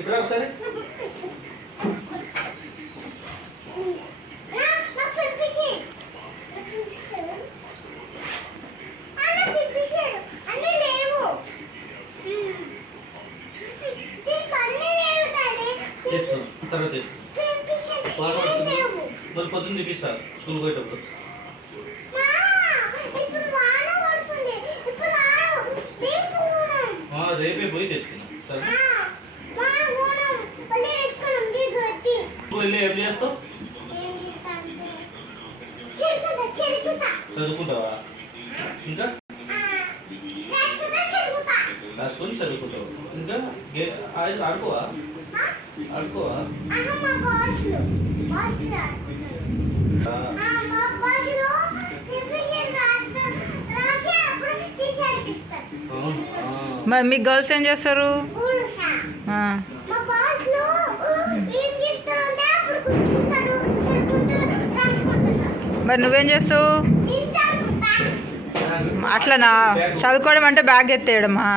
ఇక్కడ ఒకసారి తర్వాత మరి పొద్దున్న తీపిస్తారు స్కూల్ పోయేటప్పుడు. రేపే పోయి తెచ్చుకున్నాం. సరే వెళ్ళి ఏం చేస్తావు? చదువుకుంటావా? ఇంకా రాసుకొని చదువుకుంటావు. ఇంకా ఆడుకోవా? ఆడుకోవా? మరి మీ గర్ల్స్ ఏం చేస్తారు? మరి నువ్వేం చేస్తావు? అట్లనా? చదువుకోవడం అంటే బ్యాగ్ ఎత్తేయడమా?